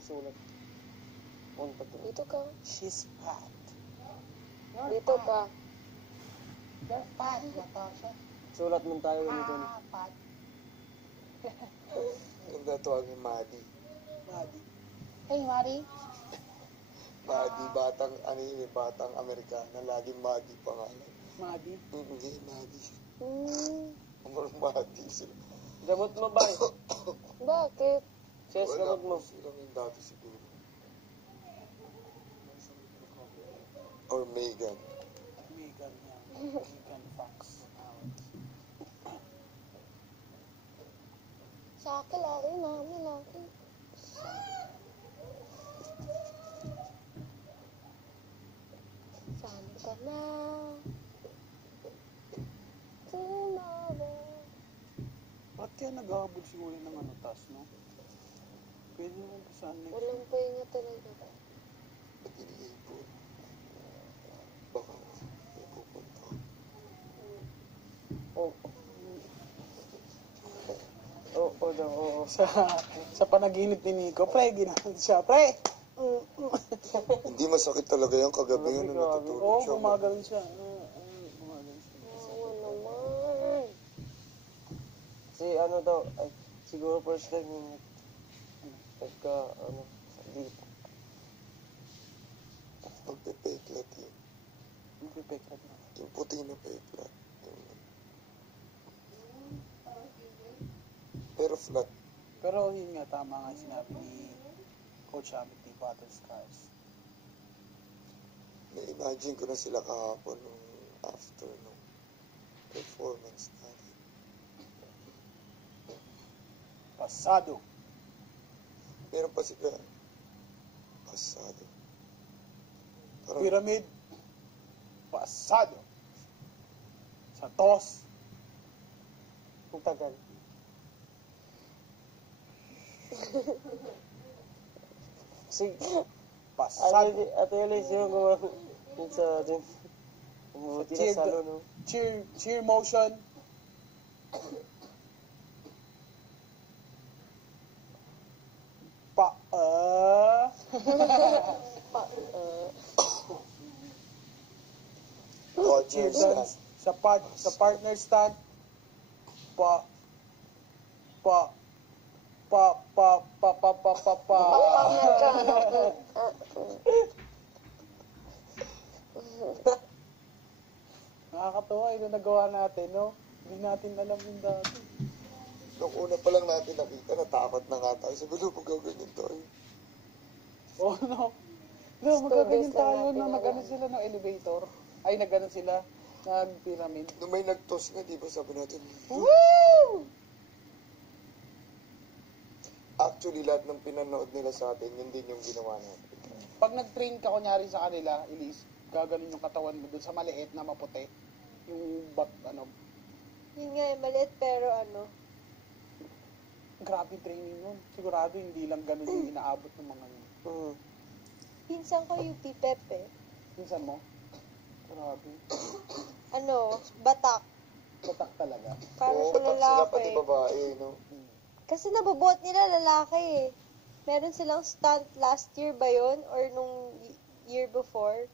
isulat. Punta to. Dito ka. She's fat. Dito ka. You're fat, Natasha. Sulat mo tayo ganito. Fat. Yung natawagin Maddie. Maddie. Hey, Maddie. Maddie, batang Amerikana. Laging Maddie pangalan. Maddie? Hindi, Maddie. Hmm. Maddie sila. Gamot mo ba? Bakit? Sis, Wala gamot mo. po silang yung dati siguro. Or Megan. Megan, yeah. Megan Fox. Sa akin, laki namin, laki. Saan ka na? Tomorrow. Ba't kaya nag-aabot si Kuya ng ano, tas, no? Pwede naman pa saan next. Walang pahinga talaga. Ba't iniipon? Baka may pupunta. Oo. Oo daw, oo. Sa panaginip ni Nico, pre, ginamit siya, pre! Hindi masakit talaga yan kagabi yun na natutulog Oo, siya. gumagaling siya. Gumagaling siya. Oo naman. Si ano daw, ay, siguro first time yung pagka, ano, dito. Magpe-peklat yun. Magpipeklat na. Yung puti na peklat. Pero flat. Pero yun nga, tama nga yung sinabi ni Coach Amit ni Butterscotch. Na-imagine ko na sila kahapon nung after nung performance natin. Pasado. Meron pa sila pasado. Parang Pyramid. Pasado. Sa toss. Ang tagal. Sige. Pasado. Ate Elise yung gumamit sa atin. Umuti na salo, no? Cheer motion. Cheer dance. Sa partner stand. Nakakatawa yung nagawa natin, no? Hindi natin alam yung dati. nung una pa lang natin nakita, natakot na nga tayo. Sabi, "Lo, magaganyan tayo." Oh, no. No, magkaganyan Students lang tayo natin na yan. nag-ano sila ng elevator. Ay, nag-ano sila, nag-pyramid. Nung may nag-toss nga, di ba sabi natin, Woo! actually, lahat ng pinanood nila sa atin, yun din yung ginawa natin. Pag nag-train ka kunyari sa kanila, Elise, gaganon yung katawan mo dun sa maliit na maputi. Yung Yun nga, maliit pero ano. grabe training nun. Sigurado hindi lang ganun yung inaabot ng mga yun. Pinsan ko UP Pepe. Minsan mo, grabe. Ano, batak. Batak talaga. Para Oo, sa batak sila, lalaki. pati babae, no? Kasi nabubuhat nila lalaki eh. Meron silang stunt last year ba yun? Or nung year before?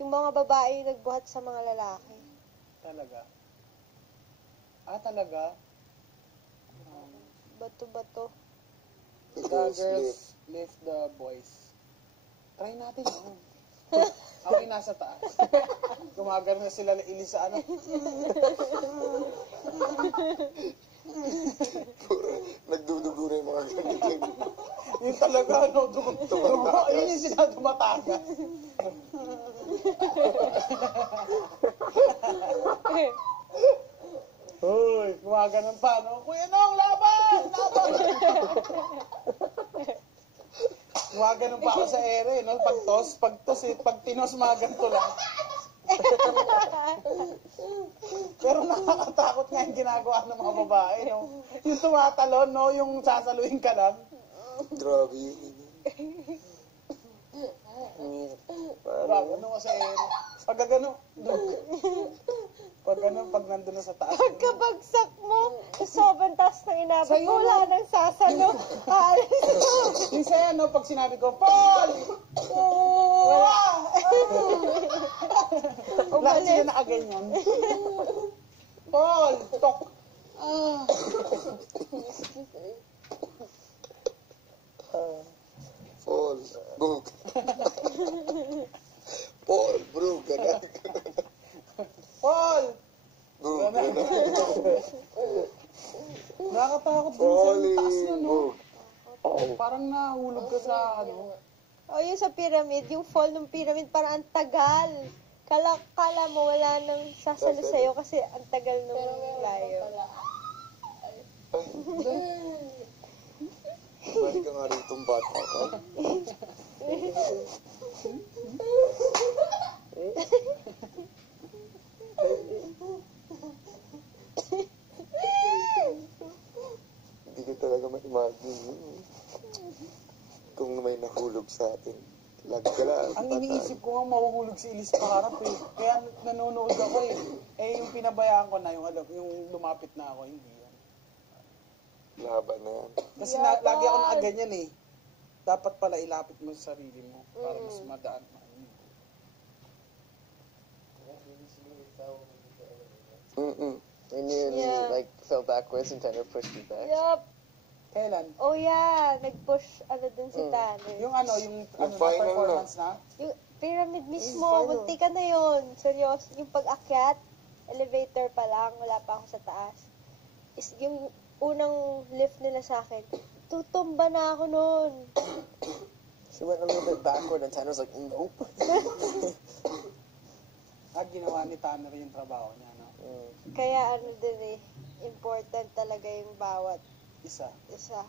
Yung mga babae yung nagbuhat sa mga lalaki. Talaga. Talaga? Bato-bato. The The girls lift. girls lift the boys. Try natin, no? Ako yung nasa taas. Gumagar na sila na ilis sa ano. Nagdudugo na yung mga ganito. Yung talaga, no? Yun yung sila tumataga. Hoy, gumaganon pa, no? Kuya Nong, laban! Laban! Gumaganon pa ako sa ere, no? Pag tinos, mga ganito lang. Pero nakakatakot nga yung ginagawa ng mga babae, no? Yung tumatalon, no? Yung sasaluhin ka lang. Grabe yun. Parang ano ka sa ere. Pag gano, pag nandun na sa taas. Pagkabagsak mo, sa sobrang taas ng inabot Sa'yo, mo, wala nang sasalo. Aalis mo. Yung sa'yo, no, pag sinabi ko, Paul! Lahat sila nakaganyan. Paul! Tok! Paul, Brooke. Paul, Brooke, ganun. Paul! Brooke, ganun. Nakakatakot dun sa Paulie, taas nun, no? Brooke. Parang nahulog ka sa, ano. O yung sa pyramid, yung fall ng pyramid, parang ang tagal. Kala mo wala nang sasalo sa'yo kasi ang tagal nung layo. Balik ka nga rito bata ka. Hindi ko talaga ma-imagine yun. Kung may nahulog sa atin. Lag ka lang. Ang iniisip ko nga mahuhulog si Elise Paharap eh. Kaya nanonood ako eh. Eh yung pinabayaan ko na yung lumapit na ako, hindi yan. Laban na yan. Kasi lagi ako nakaganyan eh. Dapat pala ilapit mo sa sarili mo para mas madaan. When you like fell backwards and Tanner pushed you back. Yup. Kailan? Oh yeah, nag-push dun si Tanner. Yung yung final performance na? Yung pyramid mismo, final. munti ka na yun. Seryoso, yung pag-akyat, elevator pa lang, wala pa ako sa taas. Yung unang lift nila sa akin, tutumba na ako nun. She went a little bit backward and Tanner's like, nope. Ginawa ni Tanner yung trabaho niya, no? Kaya din eh, important talaga yung bawat Isa. isa.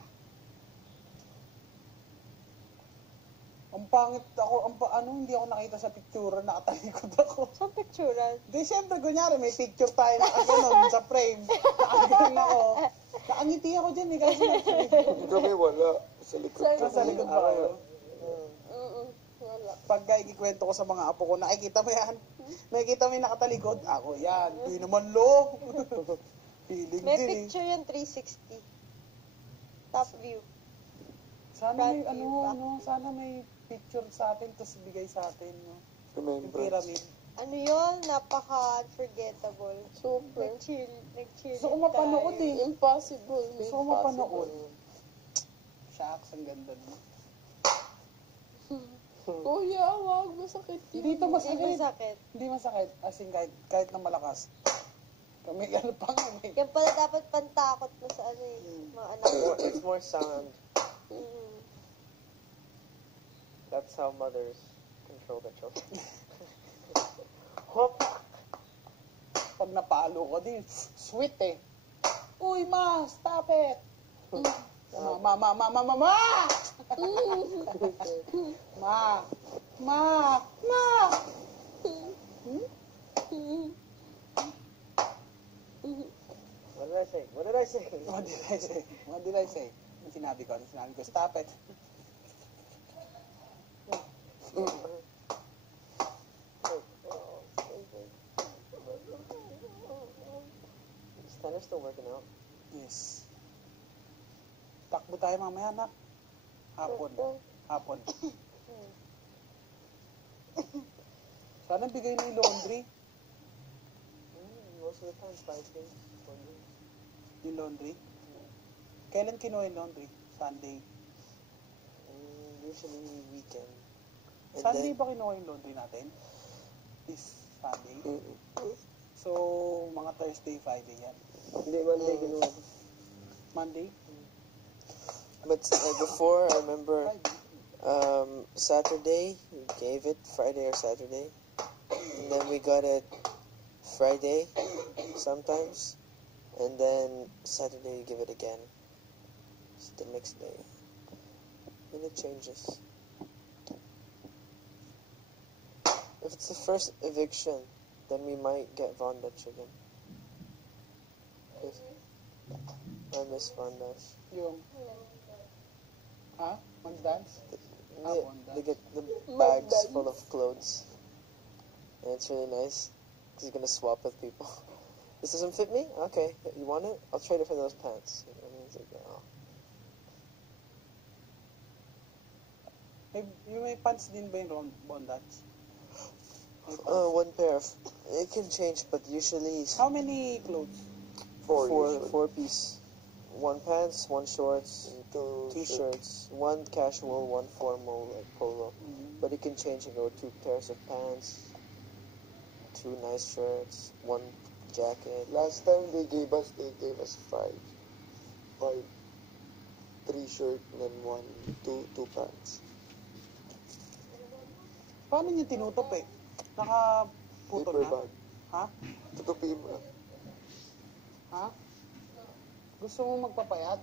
Ang pangit ako, hindi ako nakita sa picture, nakatalikod ako. Saan picturean? Di, syempre, kunyari, may picture tayo na gano'n sa frame. Nakaganon ako. Nakangiti ako dyan eh, kasi Kami wala. Sa likod sa likod pa kayo. Wala. Pagka ikikwento ko sa mga apo ko, nakikita mo yan? Nakikita mo yung nakatalikod? Ako yan. Di naman lo. Feeling May din eh. picture yung 360. Top view. Sana may, Front view, sana may picture sa atin, tapos bigay sa atin, no? Yung Remembrance. pyramid. Ano yun? Napaka-unforgettable. Super. Nag-chill Gusto ko mapanood eh. Impossible. Gusto ko mapanood. Shucks, ang ganda mo. Kuya, wag. Masakit yun. Dito Hindi masakit. masakit. Hindi masakit. As in, kahit na malakas. Kami, pa kami. Yan pala dapat pantakot mo sa ano eh. Mga anak mo. It's more sound. Mm. That's how mothers control their children. Hop! Pag napalo ko din, sweet eh. Uy, ma, stop it. Ma. What did I say? What did I say? What did I say? Ang sinabi ko, stop it. Is Tanner still working out? Yes. Takbo tayo mamaya, nak. Hapon. Sana bigay ni laundry. Most of the time, 5 days. 4 days. Yung laundry. Kailan kinuha yung laundry? Sunday. Usually weekend. And Sunday then, ba kinuha yung laundry natin? This Sunday. So, mga Thursday, Friday yan. hindi Monday kinuha. Monday? But before, I remember Saturday, we gave it Friday or Saturday. And then we got it Friday sometimes. And then Saturday, we give it again. It's the next day. And it changes. If it's the first eviction, then we might get Von Dutch again. I miss Von Dutch. Yung... Ha? Mag-dance? They get the bags full of clothes. And it's really nice. Because you're going to swap with people. This doesn't fit me? Okay, you want it? I'll trade it for those pants. And he's like, oh. May pants din ba yung bondage? May pants. One pair of... It can change, but usually... How many clothes? Four piece. One pants, one shorts, And two shirts, one casual, one formal, like polo. But it can change and go 2 pairs of pants, 2 nice shirts, 1 jacket. Last time they gave us 5. 3 shirt and then 2 pants. Paano niyo tinutup eh? Nakaputol Paper na? bag. Ha? Tutupin mo. Ha? Gusto mo magpapayat?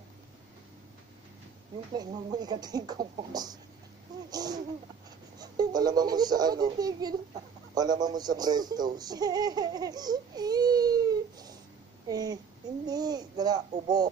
Yung play mo ikating ko mo. Palaman mo sa ano, Titigil. palaman mo sa bread toast. Hindi. Gala, ubo.